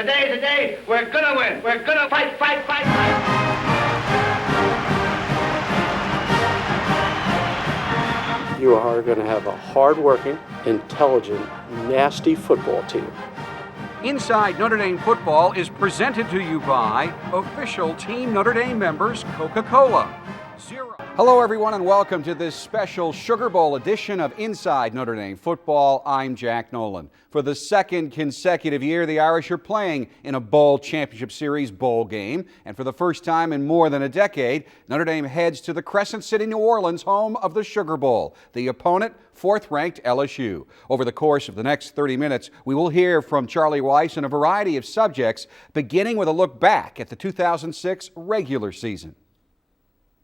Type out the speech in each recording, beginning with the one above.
Today's the day. We're gonna win. We're gonna fight, fight, fight, fight. You are going to have a hard-working, intelligent, nasty football team. Inside Notre Dame Football is presented to you by official Team Notre Dame members, Coca-Cola. Hello, everyone, and welcome to this special Sugar Bowl edition of Inside Notre Dame Football. I'm Jack Nolan. For the second consecutive year, the Irish are playing in a Bowl Championship Series bowl game. And for the first time in more than a decade, Notre Dame heads to the Crescent City, New Orleans, home of the Sugar Bowl. The opponent, fourth-ranked LSU. Over the course of the next 30 minutes, we will hear from Charlie Weis on a variety of subjects, beginning with a look back at the 2006 regular season.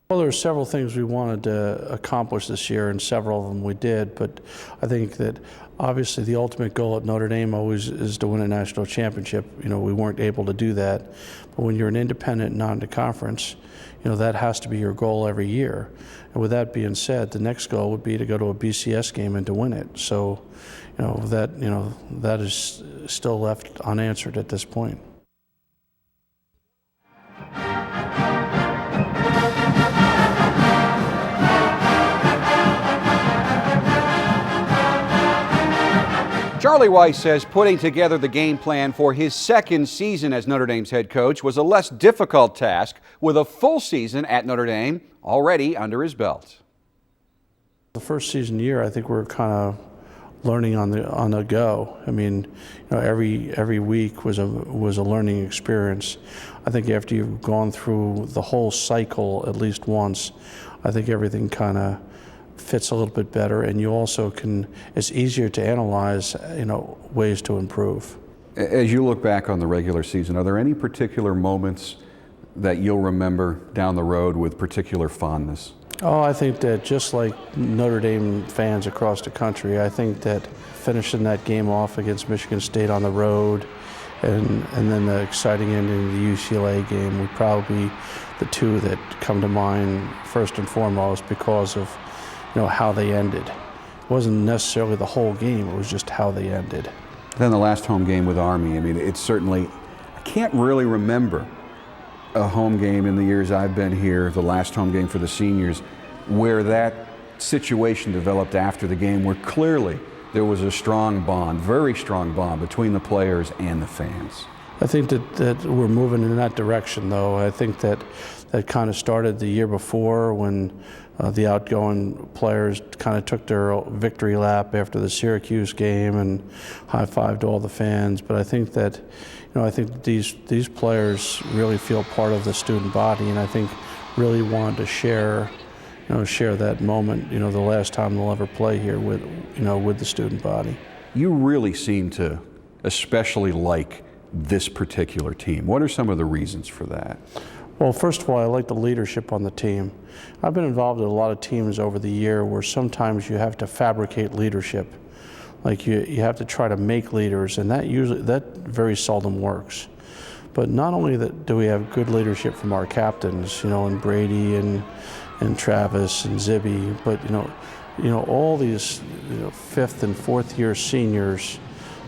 Well, there were several things we wanted to accomplish this year, and several of them we did, but I think that obviously the ultimate goal at Notre Dame always is to win a national championship. You know, we weren't able to do that, but when you're an independent non-conference, you know, that has to be your goal every year. And with that being said, the next goal would be to go to a BCS game and to win it. So, that is still left unanswered at this point. Charlie Weis says putting together the game plan for his second season as Notre Dame's head coach was a less difficult task with a full season at Notre Dame already under his belt. The first season year, I think we're kind of learning on the go. I mean, every week was a learning experience. I think after you've gone through the whole cycle at least once, I think everything kind of fits a little bit better, and you also it's easier to analyze, ways to improve. As you look back on the regular season, are there any particular moments that you'll remember down the road with particular fondness? Oh, I think that just like Notre Dame fans across the country, I think that finishing that game off against Michigan State on the road and then the exciting ending of the UCLA game would probably be the two that come to mind first and foremost because of how they ended. It wasn't necessarily the whole game, it was just how they ended. Then the last home game with Army, I mean, it's certainly, I can't really remember a home game in the years I've been here, the last home game for the seniors, where that situation developed after the game, where clearly there was a strong bond, very strong bond between the players and the fans. I think that we're moving in that direction, though. I think that kind of started the year before when the outgoing players kind of took their victory lap after the Syracuse game and high-fived all the fans. But I think that, I think these players really feel part of the student body, and I think really wanted to share that moment, the last time they'll ever play here with the student body. You really seem to especially like this particular team. What are some of the reasons for that? Well, first of all, I like the leadership on the team. I've been involved in a lot of teams over the year where sometimes you have to fabricate leadership. Like you have to try to make leaders, and that very seldom works. But not only do we have good leadership from our captains, and Brady and Travis and Zibby, but all these fifth and fourth year seniors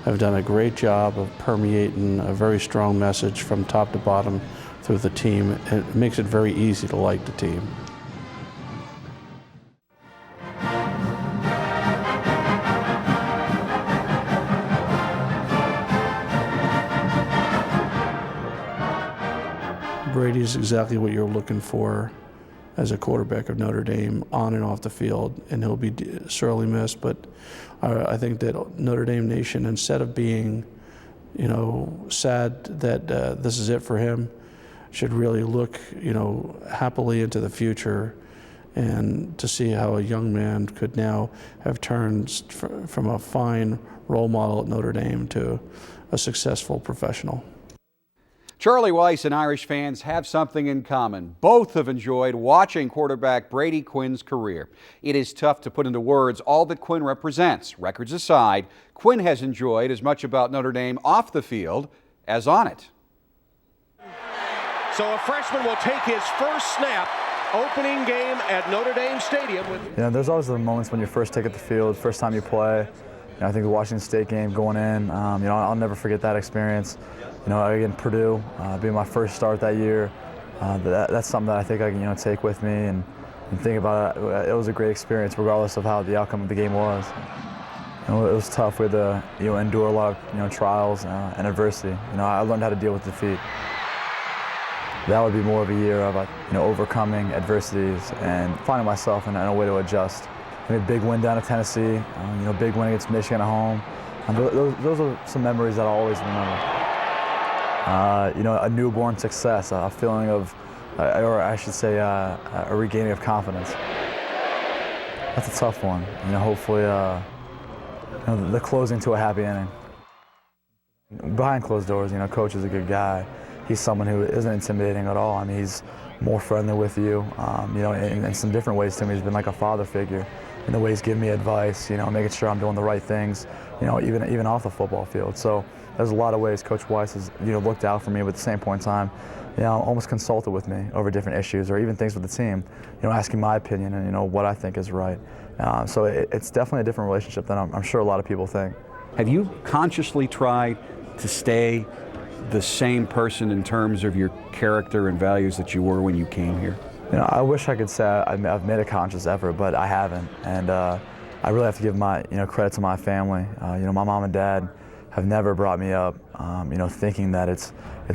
have done a great job of permeating a very strong message from top to bottom through the team. It makes it very easy to like the team. Brady is exactly what you're looking for as a quarterback of Notre Dame, on and off the field, and he'll be sorely missed. But I think that Notre Dame Nation, instead of being, sad that this is it for him, should really look, happily into the future and to see how a young man could now have turned from a fine role model at Notre Dame to a successful professional. Charlie Weis and Irish fans have something in common. Both have enjoyed watching quarterback Brady Quinn's career. It is tough to put into words all that Quinn represents. Records aside, Quinn has enjoyed as much about Notre Dame off the field as on it. So a freshman will take his first snap, opening game at Notre Dame Stadium. There's always the moments when you first take it the field, first time you play. I think the Washington State game going in, I'll never forget that experience. Again, Purdue, being my first start that year, that's something that I think I can, take with me and think about it. It was a great experience, regardless of how the outcome of the game was. It was tough. We had to, endure a lot of, trials and adversity. I learned how to deal with defeat. That would be more of a year of, overcoming adversities and finding myself in a way to adjust. I mean, big win down at Tennessee, big win against Michigan at home. Those are some memories that I'll always remember. A newborn success, a feeling of, or I should say, a regaining of confidence. That's a tough one. Hopefully, the closing to a happy ending. Behind closed doors, Coach is a good guy. He's someone who isn't intimidating at all. I mean, he's more friendly with you, in some different ways to me. He's been like a father figure in the way he's giving me advice, making sure I'm doing the right things, even off the football field. So there's a lot of ways Coach Weiss has, looked out for me, but at the same point in time, almost consulted with me over different issues or even things with the team, asking my opinion and, what I think is right. So it's definitely a different relationship than I'm sure a lot of people think. Have you consciously tried to stay the same person in terms of your character and values that you were when you came here? I wish I could say I've made a conscious effort, but I haven't. And I really have to give my credit to my family. My mom and dad have never brought me up, thinking that it's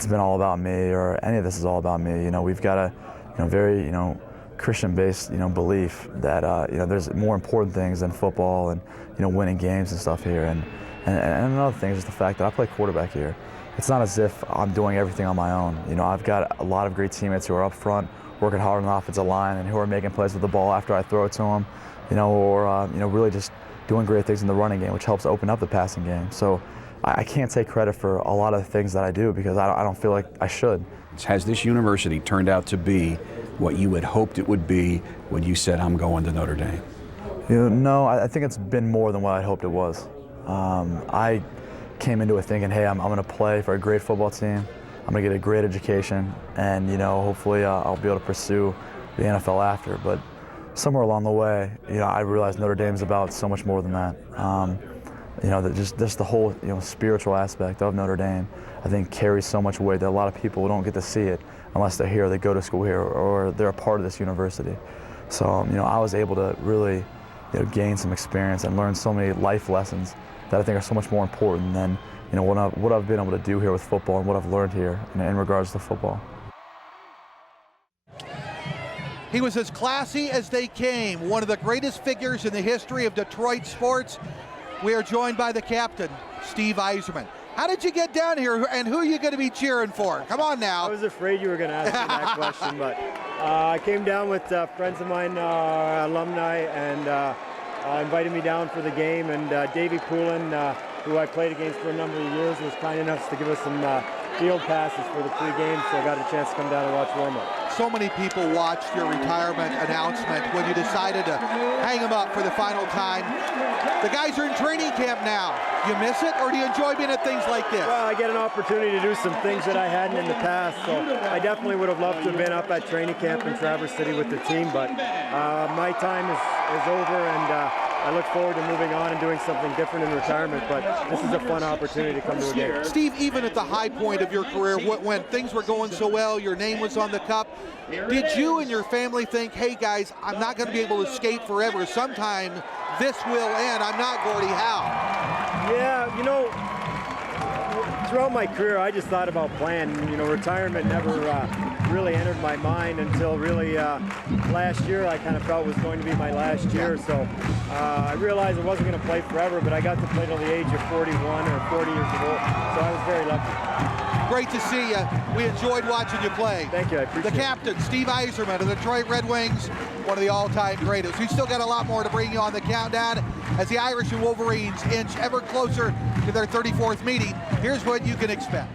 been all about me or any of this is all about me. We've got a very Christian-based belief that there's more important things than football and winning games and stuff here. And another thing is just the fact that I play quarterback here. It's not as if I'm doing everything on my own. I've got a lot of great teammates who are up front, working hard on the offensive line, and who are making plays with the ball after I throw it to them, or really just doing great things in the running game, which helps open up the passing game. So I can't take credit for a lot of the things that I do because I don't feel like I should. Has this university turned out to be what you had hoped it would be when you said, I'm going to Notre Dame? No, I think it's been more than what I hoped it was. I came into it thinking, hey, I'm going to play for a great football team. I'm going to get a great education, and hopefully I'll be able to pursue the NFL after. But somewhere along the way, I realized Notre Dame's about so much more than that. That just the whole spiritual aspect of Notre Dame, I think carries so much weight that a lot of people don't get to see it unless they're here, they go to school here, or they're a part of this university. So I was able to really gain some experience and learn so many life lessons that I think are so much more important than what I've been able to do here with football and what I've learned here in regards to football. He was as classy as they came, one of the greatest figures in the history of Detroit sports. We are joined by the captain, Steve Yzerman. How did you get down here, and who are you going to be cheering for? Come on now. I was afraid you were going to ask me that question, but I came down with friends of mine, alumni, and invited me down for the game. And Davey Poulin, who I played against for a number of years, was kind enough to give us some field passes for the pre-game, so I got a chance to come down and watch warm-up. So many people watched your retirement announcement when you decided to hang them up for the final time. The guys are in training camp now. You miss it, or do you enjoy being at things like this? Well, I get an opportunity to do some things that I hadn't in the past, so I definitely would have loved to have been up at training camp in Traverse City with the team, but my time is over, and I look forward to moving on and doing something different in retirement, but this is a fun opportunity to come to a game. Steve, even at the high point of your career, when things were going so well, your name was on the cup, did you and your family think, hey guys, I'm not going to be able to skate forever. Sometime this will end. I'm not Gordie Howe. Yeah, throughout my career, I just thought about playing. Retirement never really entered my mind until really last year. I kind of felt was going to be my last year, so I realized I wasn't going to play forever, but I got to play till the age of 41 or 40 years old, so I was very lucky. Great to see you. We enjoyed watching you play. Thank you, I appreciate it. The captain, Steve Yzerman of the Detroit Red Wings, one of the all-time greatest. We've still got a lot more to bring you on the countdown as the Irish and Wolverines inch ever closer to their 34th meeting. Here's what you can expect.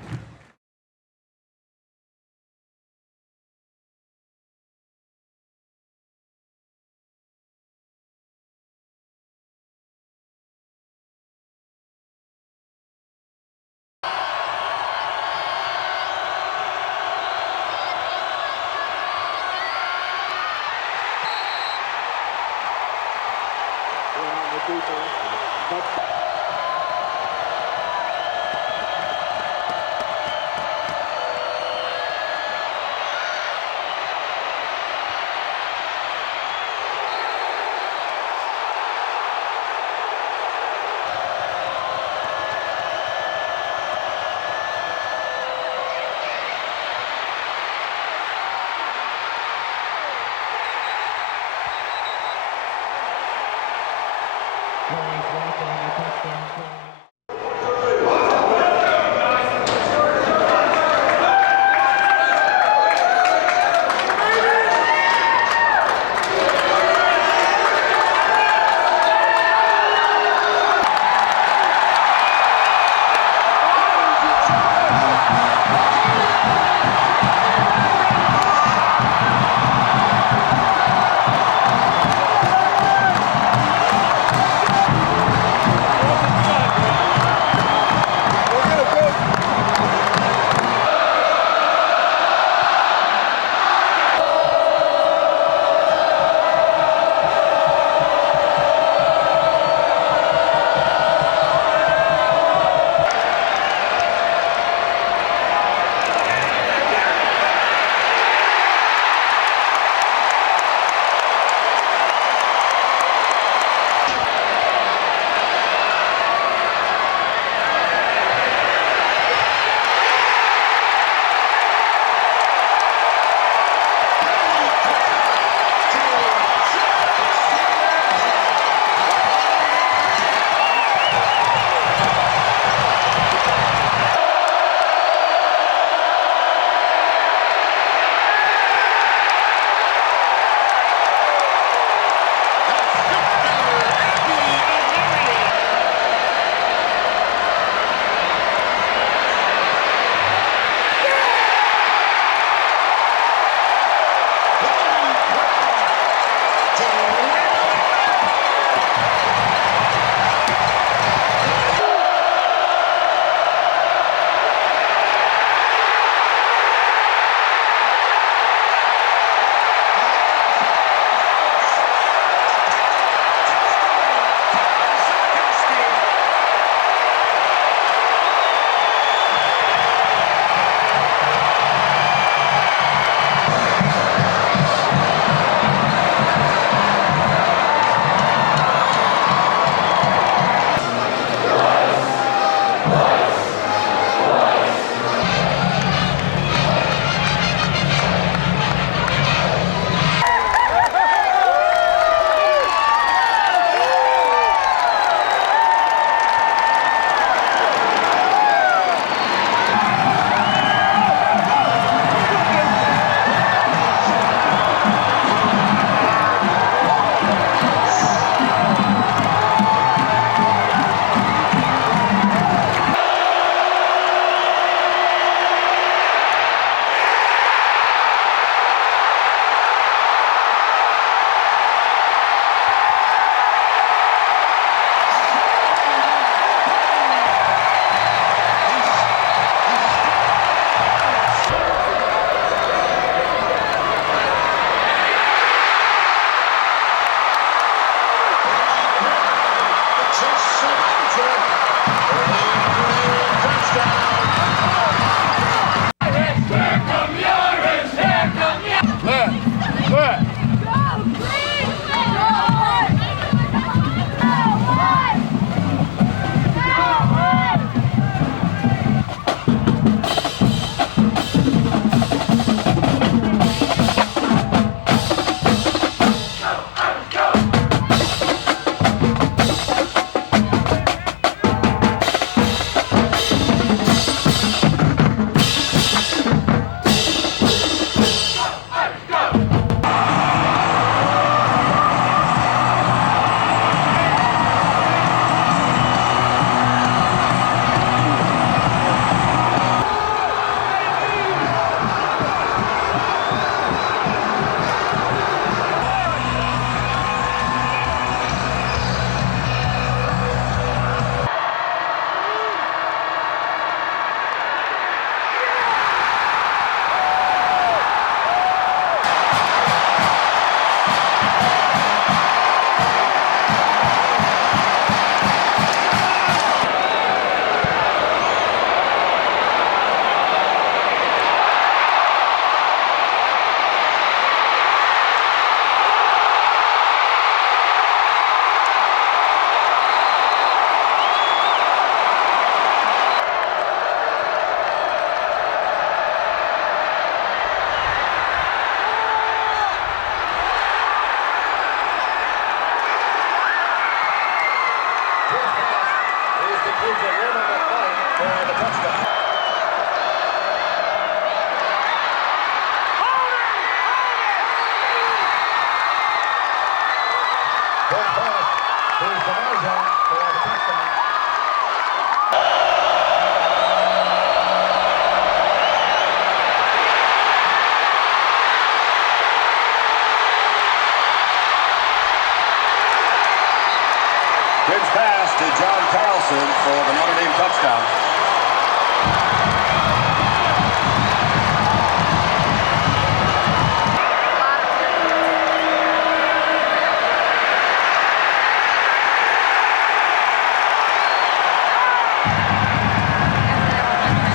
to John Carlson for the Notre Dame touchdown.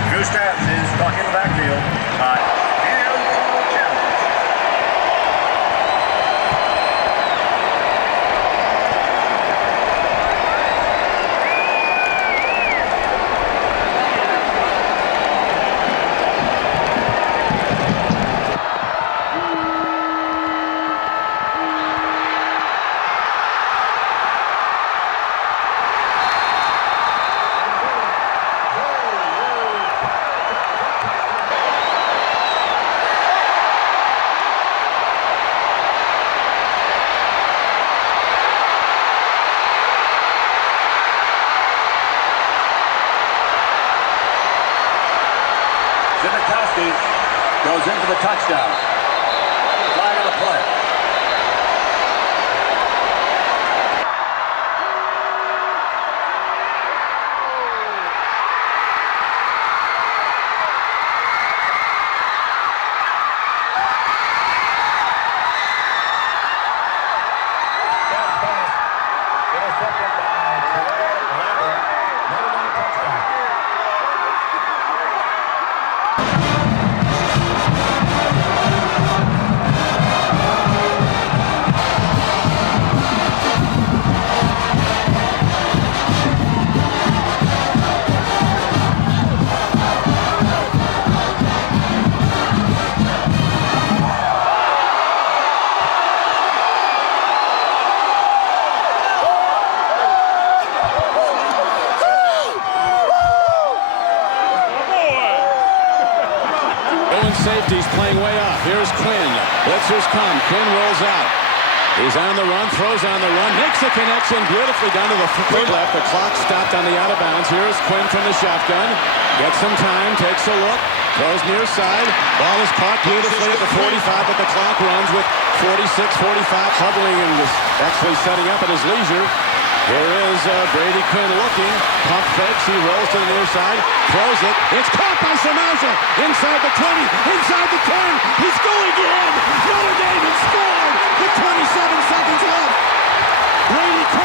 Gustavs is stuck in the backfield. Goes in for the touchdown. Flag on the play. Safety's playing way off. Here's Quinn. Blitzers come. Quinn rolls out. He's on the run, throws on the run, makes the connection beautifully down to the third left. The clock stopped on the out of bounds. Here's Quinn from the shotgun. Gets some time, takes a look, throws near side. Ball is caught beautifully at the 45, but the clock runs with 46-45, hovering and was actually setting up at his leisure. Here is Brady Quinn looking. Pump fakes. He rolls to the near side. Throws it. It's caught by Samaja. Inside the 20. Inside the 10. He's going in. Notre Dame has scored with 27 seconds left. Brady Quinn